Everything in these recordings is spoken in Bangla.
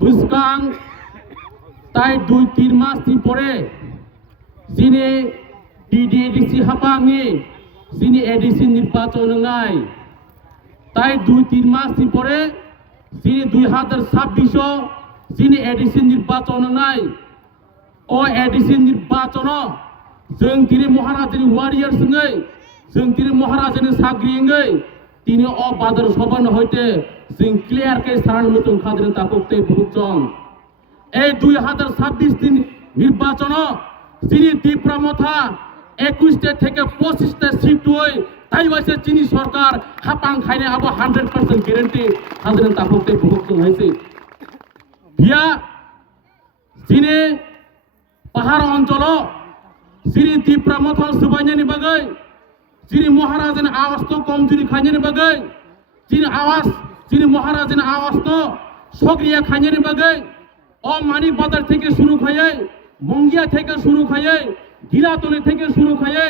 বুসকাং তাই 2-3 মাস পরে যিনি ডিডিএডিসি হাপাংনি যিনি এডিসি নির্বাচন নাই তাই 2-3 মাস পরে যিনি 2026 যিনি এডিসি নির্বাচন নাই ও এডিসি নির্বাচন जों তিনি মহারাজানি ওয়ারিয়ার সঙ্গে जों তিনি মহারাজানি সাগ্রিঙ্গै তিনি অ বাজার সবান হইতে जों ক্লিয়ার কে সারান মতন খাদরেন তাকতে বুকজং এই 2026 দিন নির্বাচন যিনি তীব্রমথা 21 থেকে 25 সিট হই তাই হইছে চিনি সরকার হাপাং খাইনে আবো 100% গ্যারান্টি খাদরেন তাকতে বুকজং হইছে বিয়া যিনি পাহাড় অঞ্চল যিনি তীব্রমথা সুবাইনানি বাগै যিনি মহারাজানি আওয়াজ তো কমজোরি খাইনানি বাগै যিনি মহারাজানি আওয়াজ তো সক্রিয় খাইনানি বাগै ও মানিক বাজার থেকে শুরু খাইয়ে মঙ্গিয়া থেকে শুরু খাইয়ে গিলাতলি থেকে শুরু খাইয়ে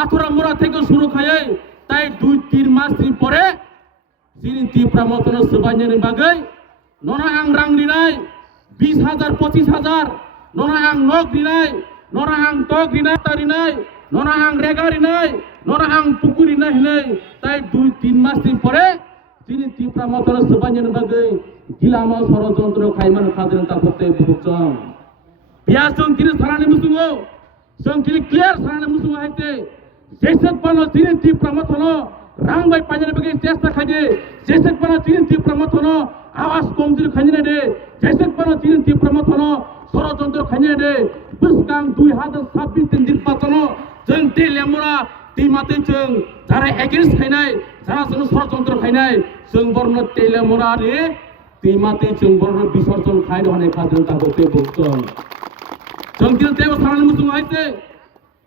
আথুরামুরা থেকে শুরু খাইয়ে তাই 2-3 মাস পরে যিনি তীব্রমথা সুবাইনানি বাগै ননা আং রাং দিনাই 20,000 25,000 ননা আং নক দিনাই নরা আং টক রিনাই তারিনাই নরা আং রেগা রিনাই নরা আং পুকুরি নাই নাই তাই 2-3 মাস পরে তিনি তীব্রমথা সুবাইনানি বাগै গিলামা ষড়যন্ত্র খাইমান খাদরেন তাকতে বুকজং বিয়া जों তিনি সারানি মুসুङो जों তিনি ক্লিয়ার সারানি মুসুङो হাইতে जेसेक पानो তিনি তীব্রমথা রাংবাই পাইনানি বাগै চেষ্টা খাইদে जेसेक पानो তিনি তীব্রমথা আওয়াজ কমজোরি খাইনে দে जेसेक पानो তিনি তীব্রমথা ষড়যন্ত্র খাইনে দে বুসকাং 2026 নির্বাচন जों টেলেমরা টিমাতে जों যারা এগেইনস্ট খাইনাই যারা जों ষড়যন্ত্র খাইনাই जों বর্ণ টেলেমরা রে টিমাতে जों বর্ণ বিসর্জন খাইর হনে খাদরেন তাকতে বুকজং जों তিনি দেব সারানি মুসুং হাইতে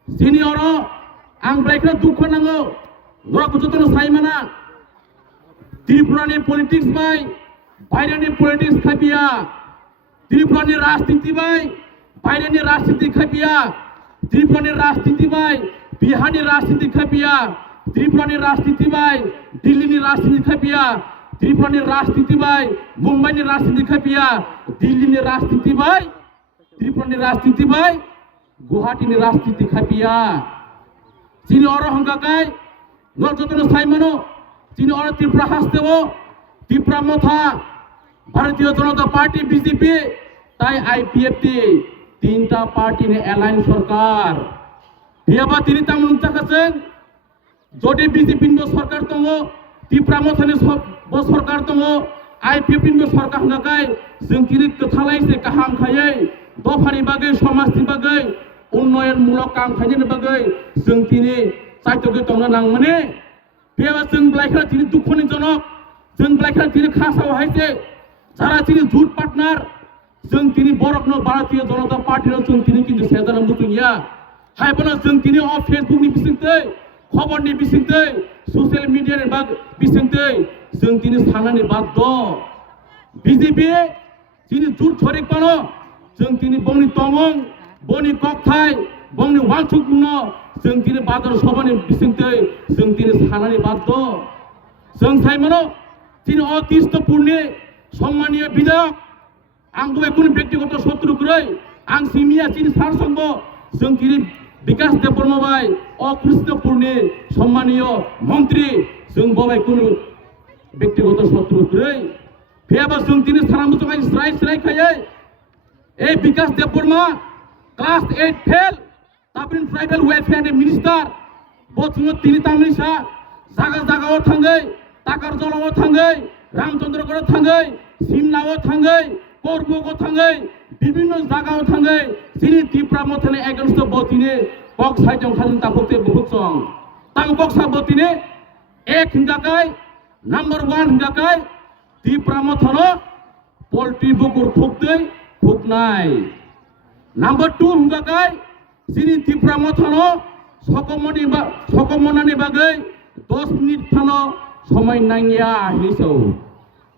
সিনিয়র आं ब्राइखना दुख नांगौ नरा कुचतन साइमाना त्रिपुरानि पलिटिक्स बाय बायरानि पलिटिक्स खाबिया त्रिपुरानि राजनीति बाय बायरानि राजनीति खाबिया त्रिपुरानि राजनीति बाय बिहारनि राजनीति खाबिया त्रिपुरानि राजनीति बाय दिल्लीनि राजनीति खाबिया त्रिपुरानि राजनीति बाय मुंबईनि राजनीति खाबिया दिल्लीनि राजनीति बाय त्रिपुरानि राजनीति बाय गुवाहाटीनि राजनीति खाबिया যিনি অরহংকাকাই নজতন সাইমানো যিনি অর ত্রিপুরা হাসতেও তীব্রমথা ভারতীয় জনতা পার্টি বিজেপি তাই আইপিএফটি 3টা পার্টিনি অ্যালায়েন্স সরকার বিয়াবা তিনি তামন চাকাছেন যদি বিজেপি সরকার দङ তীব্রমথানি সরকার দङ আইপিএফটি সরকার হংকাকাই जों তিনি কথালাইছে কাহাম খাयै দফানি বাগै समाजनि बागै उन्नयनमूलक काम खायनो बागै जों तिनि साहित्यके दंनो नांमाने बेबा जों ब्लाइखा तिनि दुखुनि जनक जों ब्लाइखा तिनि खासाव हायसे जारा तिनि झूठ पार्टनार जों तिनि बरकनो भारतीय जनता पार्टीनो जों तिनि किन्तु सेजाना मुजुंया हायबना जों तिनि अ फेसबुकनि बिसिंतै खबरनि बिसिंतै ससियेल मिडियानि बाग बिसिंतै जों तिनि सानानि बाद्द बिजेपि तिनि झूठ छरिक पानो जों तिनि बंनि तमं बनि ककथाय बंनि वालसुकनो जों तिनि बाजार सभानि बिसिंतै जों तिनि सानानि बाद्द जों साइमानो तिनि अकिस्तपुरनि सम्मानीय विधायक आं गुबै कुन व्यक्तिगत शत्रु गरै आं सिमिया तिनि सारसंग जों तिनि विकास देबबर्मा बाय अकृष्णपुरनि सम्मानीय मन्त्री जों बबाय कुन व्यक्तिगत शत्रु गरै बेबा जों तिनि सारामुजों स्राय स्राय खायै ए विकास देबबर्मा क्लास 8 फेल ताबिन ट्राइबल वेलफेयर मिनिस्टार बचुङो तिनि तामिसा जागा जागाव थांगै ताकार जलाव थांगै रामचंद्रगढ़ थांगै सिमनाव थांगै करबुगो थांगै विभिन्न जागाव थांगै जिनि तीब्रमथानि एगेन्स्ट बतिनि कक साइजों खाजों ताकते बुकजं तां कक्सा बतिनि एक हिंगाकाय नम्बर 1 हिंगाकाय तीब्रमथानो पोल्ट्री बुकुर फुकदै फुकनाय नम्बर 2 हिंगाकाय जिनि तीब्रमथानो सकमनानि बागै 10 मिनिट थानो समय नांगिया हिसौ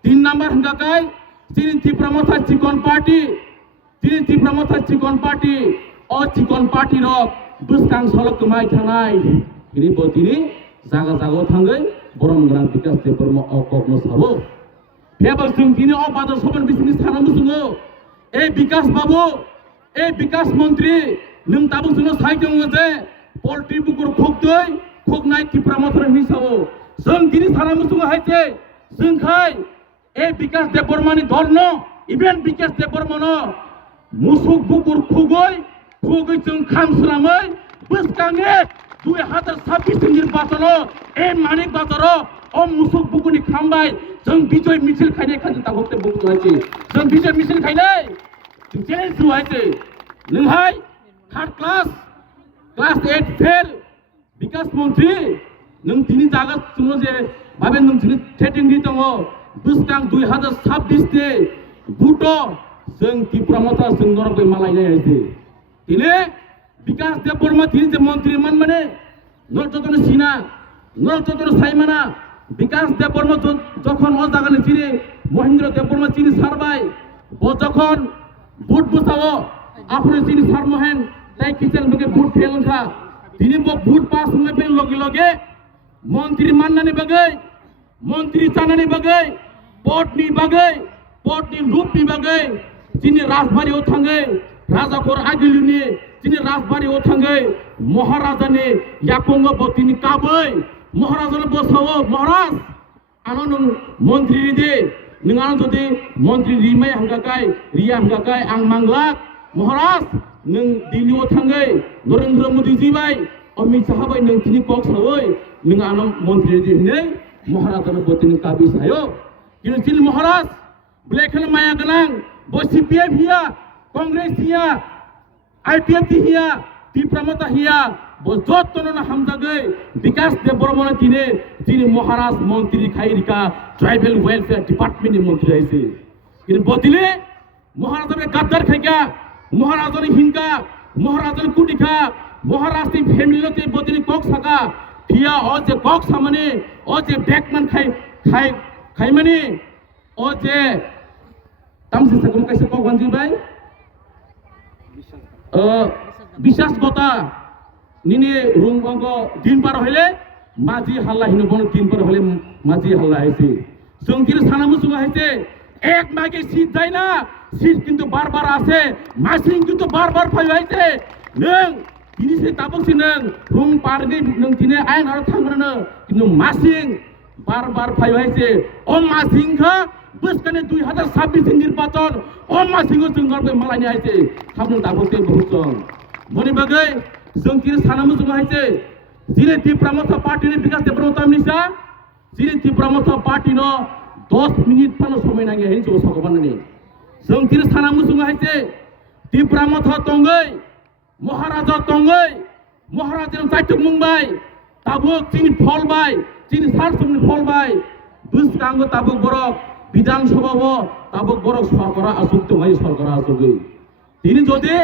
3 नम्बर हिंगाकाय जिनि तीब्रमथा चिकन पार्टी अ चिकन पार्टी रक बुसकां सलक कमाय थानाय हिनि बतिनि जागा जागाव थांगै बरम ग्रां विकास देबबर्मा अककनो साबो बेबो जों दिनै अ बाजार सभानि बिसिनि सानांगौ जोङो ए बिकास बाबु ए बिकास मन्त्रि नों दाबो जोंनो सायदों जे पोल्ट्री बुकुर खोगदै खोगनाय त्रिपुरा मथर हिसाबो जों दिनै सानांगौ जोङो हायसे जोंखाय ए बिकास देबबर्मानि दलनो इभेन बिकास देबबर्मानो मुसुक बुकुर खोगै जों खामस्राङै बोसकाङै 2026 निर्बाचनाव ए मानिक बाजाराव अ मुसुक बुकुनि खामबाय जों बिजय मिছিল खायनाय खाजों दाबोते बुकु हायसे जों बिजय मिছিল खायनाय जों चेलेन्ज हायसे नोंहाय थार्ड क्लास 8 फेल बिकास मन्त्रि नों दिनै जागा जोंनो जे भाबे नों दिनै थ्रेटिं नि दङ बोसकां 2026 नि बुट जों त्रिपुरा मथा जों नरबे मालायनाय हायसे दिनै बिकास देबबर्मा दिनै जे मन्त्रि मान माने नरजतन सिना नरजतन साइमाना বিকাশ দেববর্মা যখন ও জায়গায় চিনি মহেন্দ্র দেববর্মা চিনি সারবাই ও যখন বুট বসাও আপনি চিনি সার মহেন তাই কিচেন বগে বুট ফেলখা তিনি বুট পাস হয়ে পেন লগে লগে মন্ত্রী মাননানি বাগে মন্ত্রী চানানি বাগে পটনি রূপনি বাগে চিনি রাজবাড়িও থাঙ্গে রাজাখর আগিলুনি চিনি রাজবাড়িও থাঙ্গে মহারাজানি ইয়াকঙ্গ বতিনি কাबै महाराजा बसावो महाराज आनो नों मंत्री दे नोंआनो जुदि मंत्री रिमाय हंगाकाय रिया हंगाकाय आं मांगलाक महाराज नों दिल्लीयाव थांगै नरेंद्र मोदी जिबाय अमित शाह बाय नों तिनि कक सावै नोंआनो मंत्री दे नै महाराजानो बतिनि काबि सायो किनु चिल महाराज ब्लेकन माया गनां बो सीपीएम हिया कांग्रेस हिया आईपीएफ हिया त्रिपुरा हिया बजतन हामजागै बिकास देबबर्मा दिने दिनै महाराज मंत्री खायरिका ट्राइबल वेलफेयर डिपार्टमेंट नि मंत्री आइसे किन बदिले महाराजा गद्दार खायगा महाराजा हिंगा महाराजा कुटिका महाराज नि फैमिली ते बदिले कक साका फिया अ जे कक सामने अ जे बैकमैन खाय माने अ जे तामसे साकम कैसे कक गंजिबाय বিশ্বাসগতা নিনে রুমগঙ্গ দিন পার হইলে মাঝি হাল্লা হিনো বন দিন পার হইলে মাঝি হাল্লা হইছে जों দিনে সানামু সুগা হইছে এক মাগে সিট যায় না সিট কিন্তু বারবার আসে মাসিং কিন্তু বারবার ফাই হইছে নों দিনিসে তাবকসি नों রুম পারগে नों দিনে আইন আর থাংগ্রানো কিন্তু মাসিং বারবার ফাই হইছে ও মাসিংখা बोसकाने 2026 निर्वाचन अ मासिंगो जों गरबे मालायनि आइसे थाबनो दाबोते बहुजों मनि बागै जों दिनै सानामु जों हायसे दिनै त्रिपुरा मथा पार्टीनि बिकास देबबर्मा तामनिसा दिनै त्रिपुरा मथा पार्टीनो 10 मिनिट फानो समय नाङे हेन जो सगबाननि जों दिनै सानामु जों हायसे त्रिपुरा मथा तंगै महाराजा तंगै महाराजा जायतु मुंबाय ताबुक दिनै फलबाय दिनै सारसुमनि फलबाय बोसकांगो ताबुक बरक বিধানসভা তাবক বড় সরকার আসুক হয় সরকার আসুক তিনি যদি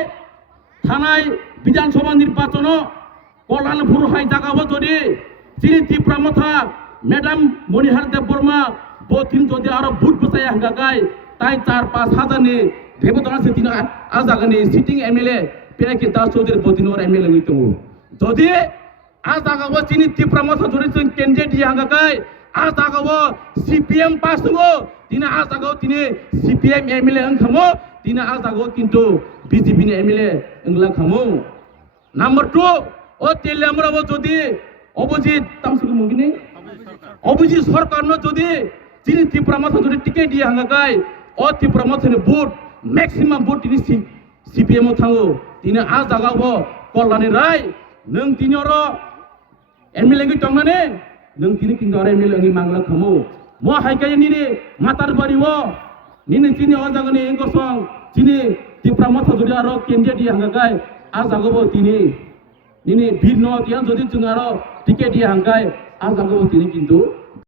থানায় বিধানসভা নির্বাচন কল্যাণপুর হয় জায়গাবো যদি তিনি ত্রিপুরা মথা ম্যাডাম মণিহার দেববর্মা তিনি যদি আরো ভোট বসাই হাঙ্গাকায় তাই 4-5 হাজারনি ভেবেতন আছে তিনি আজাগানি সিটিং এমএলএ পেনাকি দাস চৌধুরী বদিনর এমএলএ হইতো যদি আজাগাবো তিনি ত্রিপুরা মথা যদি কেন্দ্রে দিয়ে হাঙ্গাকায় আজাগাবো সিপিএম পাস দো তিনি আজাগাও তিনি সিপিএম এমএলএ খামো তিনি আজাগাও কিন্তু বিজেপি नि এমএলএ ওংলা খামো নাম্বার 2 ও তেলেমরাবো যদি অপোজিট তামসুক মুগিনি অপোজিট সরকারনো যদি তিনি ত্রিপুরা মথা যদি টিকেট দিয়ে হাঙ্গাকায় ও ত্রিপুরা মথানি ভোট ম্যাক্সিমাম ভোট তিনি সিপিএম থাঙ্গো তিনি আজাগাও কল্যাণী রায় नों তিনির এমএলএ গি টংনানে नों तिनी किंगार एमएलए नि मांगला खमो मो हाइकाय निनि मातार बारिवो निनि तिनी अजागनि इंगसं तिनी त्रिपुरा मथा जदि आरो केन्डिया दि हांगाकाय आ जागबो तिनी निनि भिन्न तिया जदि जों आरो टिकेट दि हांगाय आ जागबो तिनी किन्तु